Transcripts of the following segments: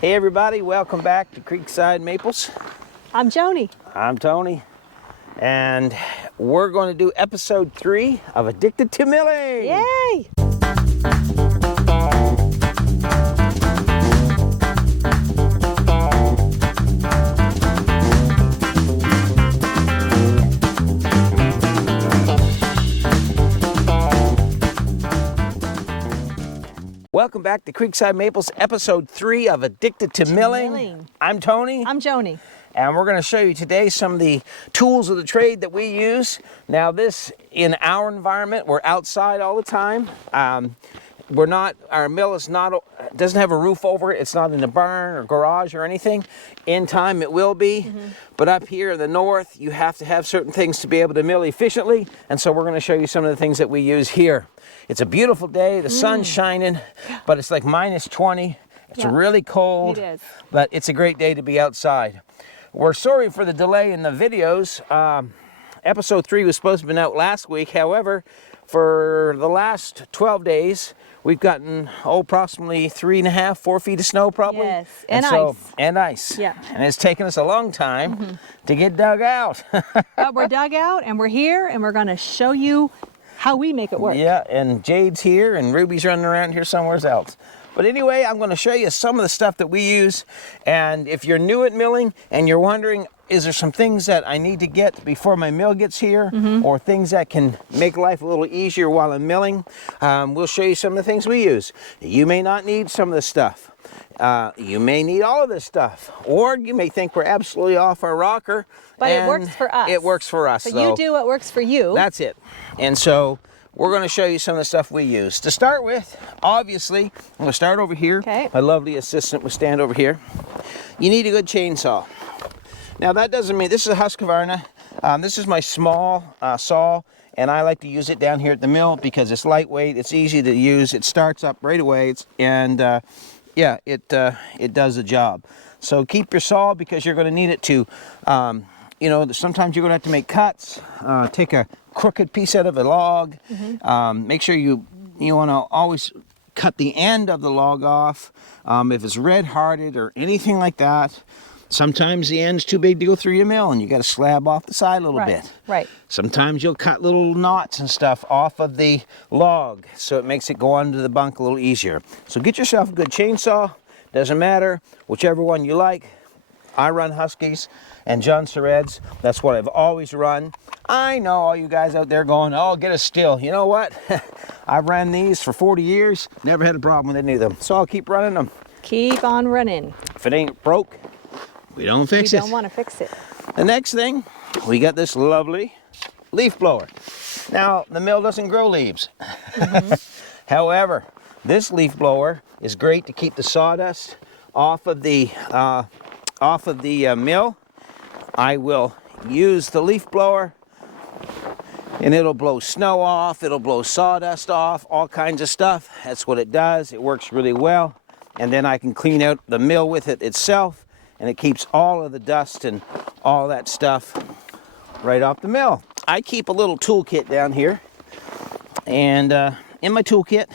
Hey everybody, welcome back to Creekside Maples. I'm Joni. I'm Tony, and we're going to do episode 3 of Addicted to Milling. Yay! Welcome back to Creekside Maples, episode 3 of Addicted to Milling. I'm Tony. I'm Joni. And we're going to show you today some of the tools of the trade that we use. Now this, in our environment, we're outside all the time. Our mill is doesn't have a roof over it. It's not in a barn or garage or anything. In time it will be. But up here in the north, you have to have certain things to be able to mill efficiently. And so we're going to show you some of the things that we use here. It's a beautiful day. The sun's shining, but it's like minus 20. It's really cold. It is. But it's a great day to be outside. We're sorry for the delay in the videos. Episode 3 was supposed to have been out last week. However, for the last 12 days, we've gotten, approximately 3.5, 4 feet of snow probably. Yes, and ice. And ice. Yeah. And it's taken us a long time to get dug out. But we're dug out and we're here and we're gonna show you how we make it work. Yeah, and Jade's here and Ruby's running around here somewhere else. But anyway, I'm going to show you some of the stuff that we use. And if you're new at milling and you're wondering, is there some things that I need to get before my mill gets here, or things that can make life a little easier while I'm milling, we'll show you some of the things we use. You may not need some of this stuff. You may need all of this stuff, or you may think we're absolutely off our rocker. But it works for us. It works for us. So you do what works for you. That's it. And so we're going to show you some of the stuff we use. To start with, obviously, I'm going to start over here. Okay. My lovely assistant will stand over here. You need a good chainsaw. Now that doesn't mean, this is a Husqvarna. This is my small saw, and I like to use it down here at the mill because it's lightweight, it's easy to use, it starts up right away, it does the job. So keep your saw because you're going to need it to, sometimes you're going to have to make cuts, take a crooked piece out of a log. Make sure you want to always cut the end of the log off. If it's red-hearted or anything like that, sometimes the end's too big to go through your mill and you got to slab off the side a little bit. Right. Sometimes you'll cut little knots and stuff off of the log so it makes it go onto the bunk a little easier. So get yourself a good chainsaw. Doesn't matter, whichever one you like. I run Huskies and John Sureds. That's what I've always run. I know all you guys out there going, oh, get a Stihl. You know what? I've ran these for 40 years. Never had a problem with any of them. So I'll keep running them. Keep on running. If it ain't broke, we don't fix it. We don't want to fix it. The next thing, we got this lovely leaf blower. Now, the mill doesn't grow leaves. However, this leaf blower is great to keep the sawdust off of the mill. I will use the leaf blower and it'll blow snow off, it'll blow sawdust off, all kinds of stuff. That's what it does. It works really well. And then I can clean out the mill with it itself, and it keeps all of the dust and all that stuff right off the mill. I keep a little toolkit down here, and in my toolkit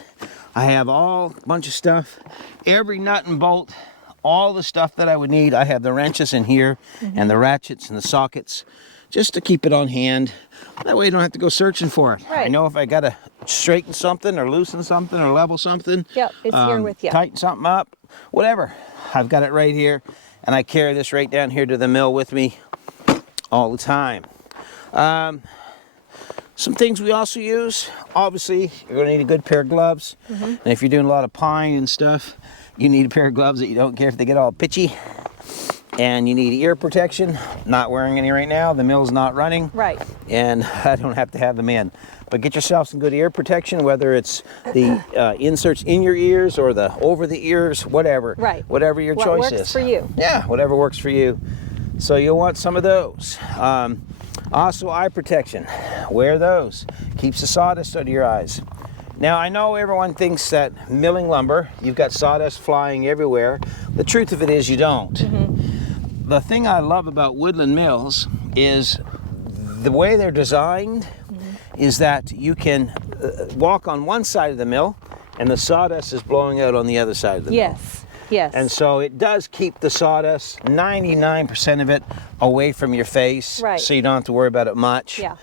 I have a bunch of stuff, every nut and bolt, all the stuff that I would need. I have the wrenches in here and the ratchets and the sockets just to keep it on hand. That way you don't have to go searching for it. Right. I know if I got to straighten something or loosen something or level something. Yep, it's here with you. Tighten something up, whatever. I've got it right here, and I carry this right down here to the mill with me all the time. Some things we also use, obviously, you're going to need a good pair of gloves. And if you're doing a lot of pine and stuff, you need a pair of gloves that you don't care if they get all pitchy. And you need ear protection. Not wearing any right now. The mill's not running. Right. And I don't have to have them in. But get yourself some good ear protection, whether it's the inserts in your ears or the over the ears, whatever. Right. Whatever your choice is. What works for you. Yeah, whatever works for you. So you'll want some of those. Also, eye protection. Wear those. Keeps the sawdust out of your eyes. Now, I know everyone thinks that milling lumber, you've got sawdust flying everywhere. The truth of it is you don't. The thing I love about Woodland mills is the way they're designed is that you can walk on one side of the mill and the sawdust is blowing out on the other side of the mill. Yes. And so it does keep the sawdust, 99% of it, away from your face. Right. So you don't have to worry about it much. Yeah.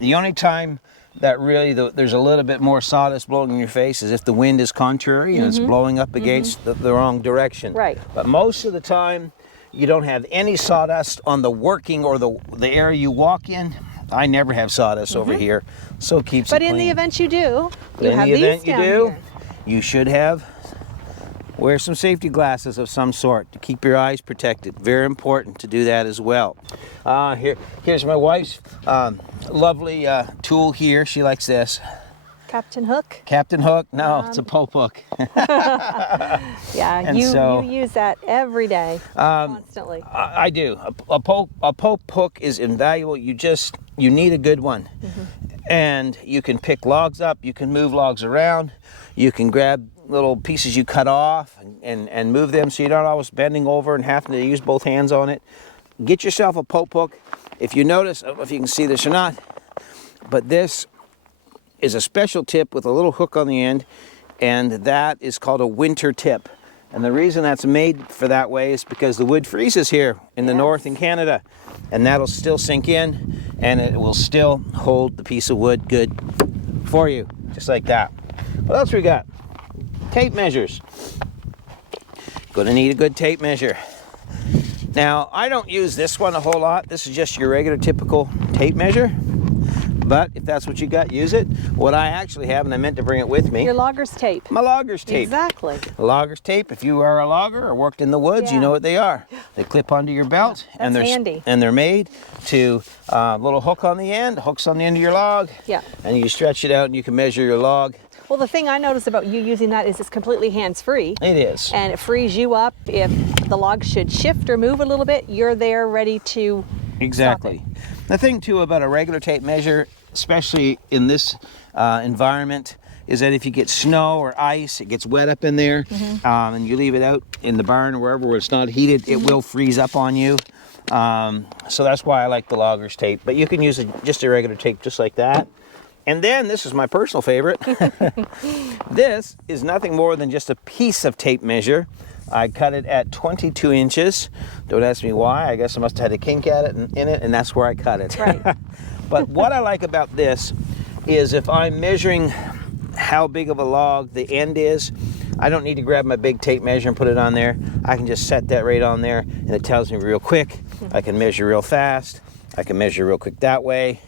The only time that really there's a little bit more sawdust blowing in your face is if the wind is contrary and it's blowing up against the wrong direction. Right. But most of the time, you don't have any sawdust on the working or the area you walk in. I never have sawdust over here, so it keeps it But clean. in the event you do, But you in have the these event you down do, here. you should wear some safety glasses of some sort to keep your eyes protected. Very important to do that as well. Here's my wife's lovely tool here. She likes this. Captain Hook. Captain Hook? No, it's a Pope hook. Yeah, And you so, use that every day, constantly. I do. A Pope hook is invaluable. You need a good one. And you can pick logs up, you can move logs around, you can grab little pieces you cut off and move them so you're not always bending over and having to use both hands on it. Get yourself a Pope hook. If you notice, I don't know if you can see this or not, but this is a special tip with a little hook on the end, and that is called a winter tip. And the reason that's made for that way is because the wood freezes here in the north in Canada, and that'll still sink in, and it will still hold the piece of wood good for you, just like that. What else we got? Tape measures. Gonna need a good tape measure. Now, I don't use this one a whole lot. This is just your regular typical tape measure. But if that's what you got, use it. What I actually have, and I meant to bring it with me. Your logger's tape. My logger's tape. Exactly. Logger's tape, if you are a logger or worked in the woods, you know what they are. They clip onto your belt, and they're handy. And they're made to little hook on the end, hooks on the end of your log. Yeah. And you stretch it out and you can measure your log. Well, the thing I noticed about you using that is it's completely hands-free. It is. And it frees you up. If the log should shift or move a little bit, you're there ready to Exactly. The thing too about a regular tape measure, especially in this environment, is that if you get snow or ice, it gets wet up in there, and you leave it out in the barn or wherever where it's not heated, it will freeze up on you. So that's why I like the logger's tape. But you can use just a regular tape just like that. And then, this is my personal favorite. This is nothing more than just a piece of tape measure. I cut it at 22 inches. Don't ask me why. I guess I must have had a kink at it in it, and that's where I cut it. Right. But what I like about this is if I'm measuring how big of a log the end is, I don't need to grab my big tape measure and put it on there. I can just set that right on there, and it tells me real quick. I can measure real fast. I can measure real quick that way.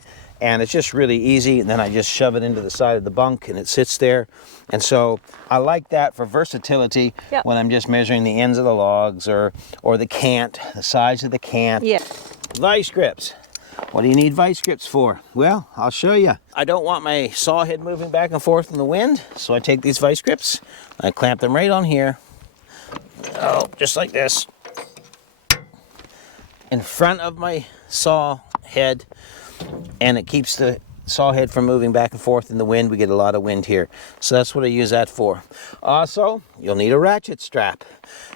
And it's just really easy, and then I just shove it into the side of the bunk and it sits there. And so I like that for versatility when I'm just measuring the ends of the logs or the cant, the size of the cant. Yeah. Vice grips. What do you need vice grips for? Well, I'll show you. I don't want my saw head moving back and forth in the wind, so I take these vice grips, I clamp them right on here. Oh, just like this. In front of my saw head, and it keeps the saw head from moving back and forth in the wind. We get a lot of wind here, so that's what I use that for. Also, you'll need a ratchet strap,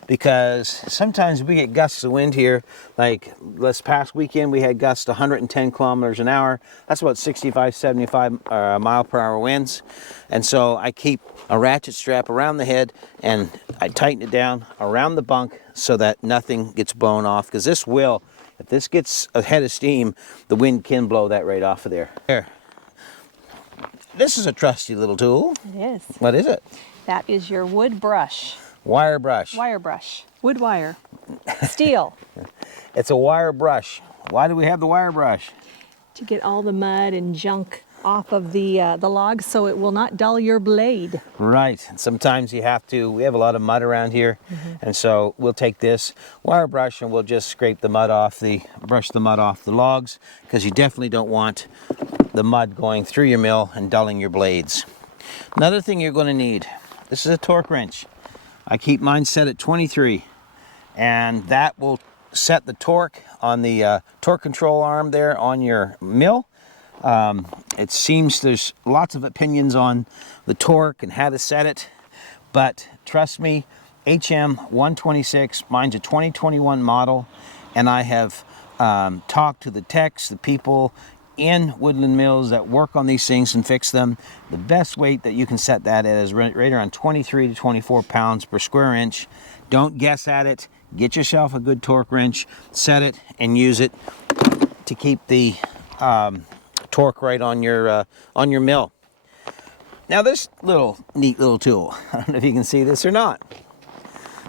because sometimes we get gusts of wind here. Like this past weekend, we had gusts 110 kilometers an hour. That's about 65, 75 mile per hour winds. And so I keep a ratchet strap around the head, and I tighten it down around the bunk so that nothing gets blown off, because this will, if this gets a head of steam, the wind can blow that right off of there. There. This is a trusty little tool. It is. What is it? That is your wood brush. Wire brush. Wire brush. Wood wire. Steel. It's a wire brush. Why do we have the wire brush? To get all the mud and junk off of the logs so it will not dull your blade. Right. And sometimes you have to, we have a lot of mud around here, and so we'll take this wire brush and we'll just scrape the mud off brush the mud off the logs, because you definitely don't want the mud going through your mill and dulling your blades. Another thing you're going to need, this is a torque wrench. I keep mine set at 23, and that will set the torque on the torque control arm there on your mill. It seems there's lots of opinions on the torque and how to set it, but trust me, HM126, mine's a 2021 model, and I have talked to the techs, the people in Woodland mills that work on these things and fix them. The best weight that you can set that at is right around 23 to 24 pounds per square inch. Don't guess at it. Get yourself a good torque wrench, set it, and use it to keep the torque right on your mill. Now this neat little tool, I don't know if you can see this or not,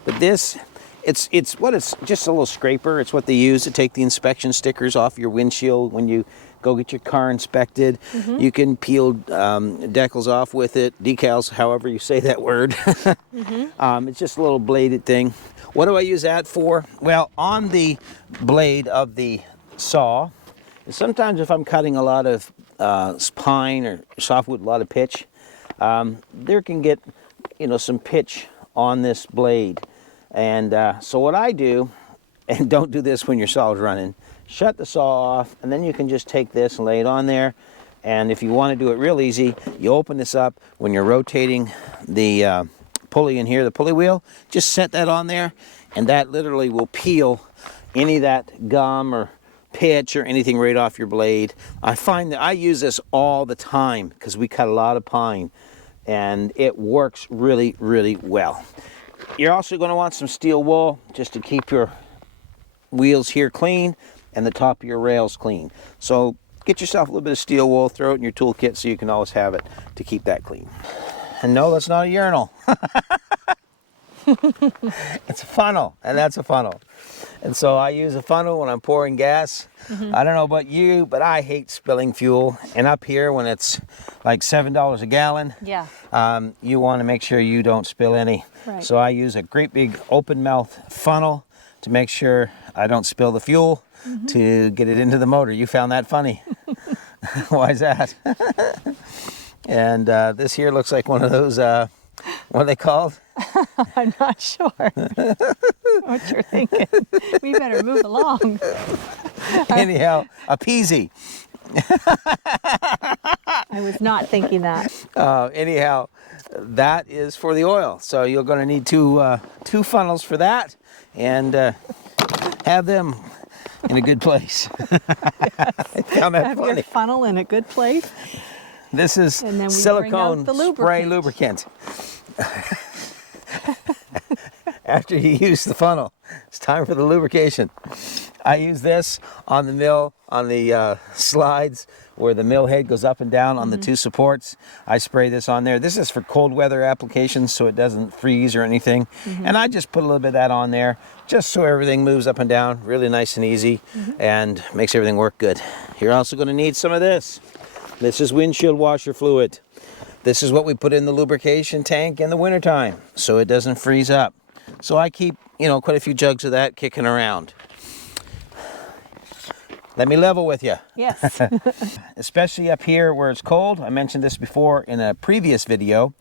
but this, it's just a little scraper. It's what they use to take the inspection stickers off your windshield when you go get your car inspected. You can peel decals off with it, decals, however you say that word. It's just a little bladed thing. What do I use that for? Well, on the blade of the saw, sometimes if I'm cutting a lot of pine or softwood, a lot of pitch, there can get, some pitch on this blade. And so what I do, and don't do this when your saw is running, shut the saw off, and then you can just take this and lay it on there. And if you want to do it real easy, you open this up when you're rotating the pulley in here, the pulley wheel, just set that on there, and that literally will peel any of that gum or pitch or anything right off your blade. I find that I use this all the time because we cut a lot of pine, and it works really, really well. You're also going to want some steel wool just to keep your wheels here clean and the top of your rails clean. So get yourself a little bit of steel wool, throw it in your toolkit so you can always have it to keep that clean. And no, that's not a urinal. It's a funnel, and that's a funnel. And so I use a funnel when I'm pouring gas. I don't know about you, but I hate spilling fuel. And up here when it's like $7 a gallon, you want to make sure you don't spill any. Right. So I use a great big open mouth funnel to make sure I don't spill the fuel to get it into the motor. You found that funny. Why is that? And this here looks like one of those, what are they called? I'm not sure what you're thinking. We better move along. Anyhow, a peasy. I was not thinking that. Anyhow, that is for the oil. So you're going to need two funnels for that, and have them in a good place. I found that Have funny. your funnel in a good place. This is And then we silicone bring out the spray lubricant. After you use the funnel, it's time for the lubrication. I use this on the mill, on the slides where the mill head goes up and down on the two supports. I spray this on there. This is for cold weather applications so it doesn't freeze or anything. And I just put a little bit of that on there just so everything moves up and down really nice and easy and makes everything work good. You're also going to need some of this. This is windshield washer fluid. This is what we put in the lubrication tank in the wintertime so it doesn't freeze up. So I keep, quite a few jugs of that kicking around. Let me level with you. Yes. Especially up here where it's cold. I mentioned this before in a previous video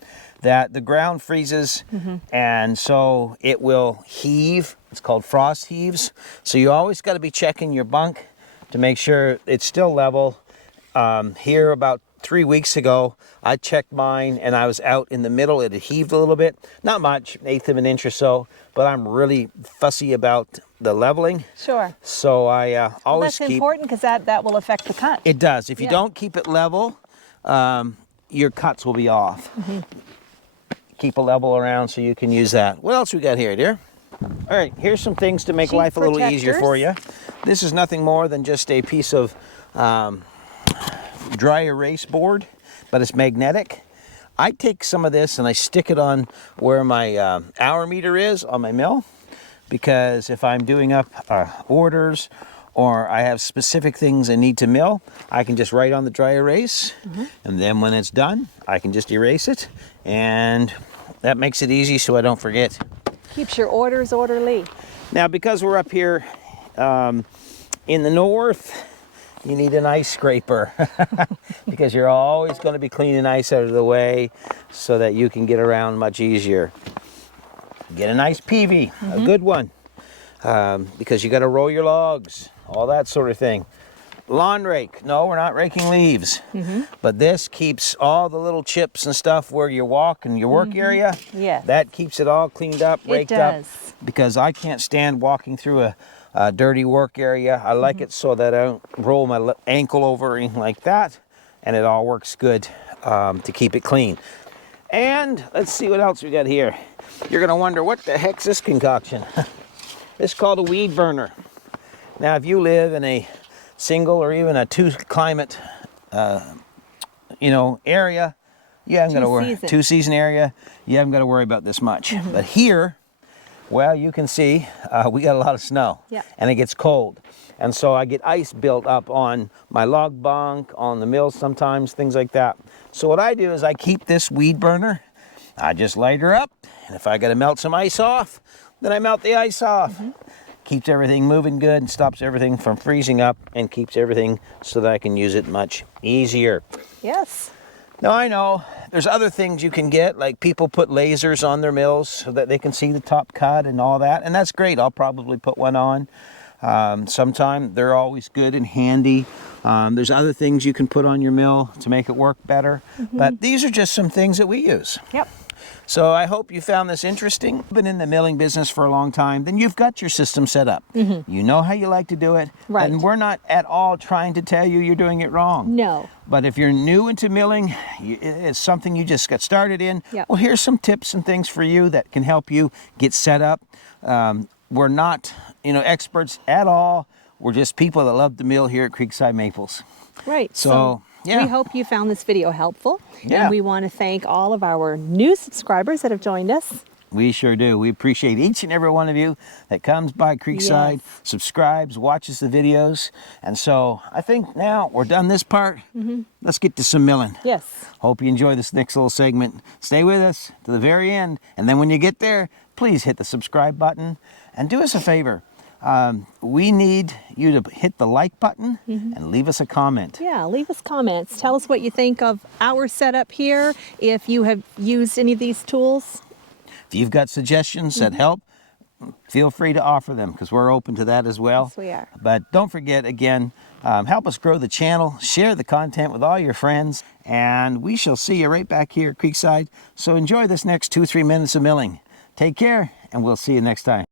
that the ground freezes and so it will heave. It's called frost heaves. So you always got to be checking your bunk to make sure it's still level. Here about 3 weeks ago, I checked mine and I was out in the middle. It had heaved a little bit, not much, 1/8 of an inch or so, but I'm really fussy about the leveling. Sure. So I always That's keep... important because that will affect the cut. It does. If you don't keep it level, your cuts will be off. Keep a level around so you can use that. What else we got here, dear? All right, here's some things to make Sheet life a little easier for protectors. you. This is nothing more than just a piece of dry erase board, but it's magnetic. I take some of this and I stick it on where my hour meter is on my mill, because if I'm doing up orders or I have specific things I need to mill, I can just write on the dry erase, and then when it's done, I can just erase it, and that makes it easy so I don't forget. Keeps your orders orderly. Now, because we're up here in the north, you need an ice scraper because you're always going to be cleaning ice out of the way so that you can get around much easier. Get a nice peavy, a good one, because you got to roll your logs, all that sort of thing. lawn rake. No, we're not raking leaves. But this keeps all the little chips and stuff where you walk in your work area. Yes. That keeps it all cleaned up, raked up. does. Because I can't stand walking through a dirty work area. I like it so that I don't roll my ankle over or anything like that. And it all works good to keep it clean. And let's see what else we got here. You're gonna wonder, what the heck's this concoction? This is called a weed burner. Now, if you live in a single or even a two climate, area, you haven't got to worry. Two season area, you haven't got to worry about this much. But here, well, you can see we got a lot of snow, and it gets cold. And so I get ice built up on my log bunk, on the mill sometimes, things like that. So what I do is I keep this weed burner, I just light her up, and if I got to melt some ice off, then I melt the ice off. Keeps everything moving good and stops everything from freezing up and keeps everything so that I can use it much easier. Yes. Now I know there's other things you can get, like people put lasers on their mills so that they can see the top cut and all that, and that's great. I'll probably put one on sometime. They're always good and handy. There's other things you can put on your mill to make it work better, but these are just some things that we use. Yep. So I hope you found this interesting. You've been in the milling business for a long time, then you've got your system set up. You know how you like to do it, and we're not at all trying to tell you you're doing it wrong. No. But if you're new into milling, it's something you just got started in, well, here's some tips and things for you that can help you get set up. We're not, experts at all. We're just people that love to mill here at Creekside Maples. Right. So yeah. We hope you found this video helpful. And we want to thank all of our new subscribers that have joined us. We sure do. We appreciate each and every one of you that comes by Creekside, subscribes, watches the videos. And so I think now we're done this part. Let's get to some milling. Yes. Hope you enjoy this next little segment. Stay with us to the very end. And then when you get there, please hit the subscribe button and do us a favor. We need you to hit the like button and leave us a comment. Yeah, leave us comments. Tell us what you think of our setup here, if you have used any of these tools. If you've got suggestions that help, feel free to offer them, because we're open to that as well. Yes, we are. But don't forget, again, help us grow the channel, share the content with all your friends, and we shall see you right back here at Creekside. So enjoy this next 2-3 minutes of milling. Take care, and we'll see you next time.